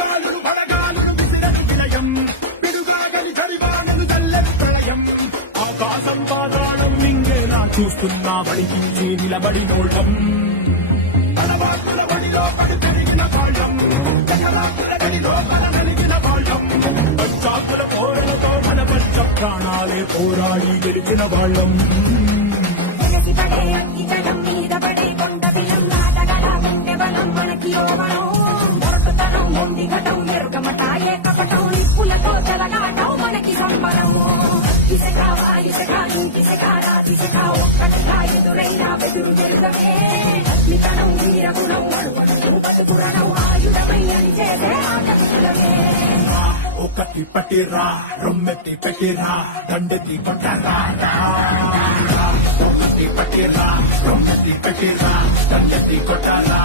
బలగాలుడు బలగాలుడు విసిరను విలయం. పిడుగాగలి చరివానను చల్లని ప్రళయం. ఆకాశం పాతాళం మింగేలా చూస్తున్నా వడికించి నిలబడినోళ్ళం తలవాకుల బడిలో పడి పెరిగిన వాళ్ళం జగలాకుల గడిలో తల నలిగిన పోరలతో మన పచ్చ ప్రాణాలే పోరాడి గెలిచిన వాళ్ళం. పడే అగ్గి మీద పడే కొండ బిలం నాటగల బలం మనకి ఓవరం మొండి ఘటం ఎరుకమట కపటం నిప్పులతో తెలగాటం మనకి సంబరం ఇసకావా ఇసకా నీటిసక రాతిసక ఒక్కటగా ఎదురైనా బెదురు తెలుగమే నితనం వీరగుణం అడుగడు బతుకురణం ఆయుధమై అని చేసే ఆటమే ఒకటి పటిరా రొమ్మెత్తి పెట్టిరా దండెత్తి పట్టరా ఒకటి పట్టిరా రొమ్మెత్తి పెట్టిరా దండెత్తి కొట్టరా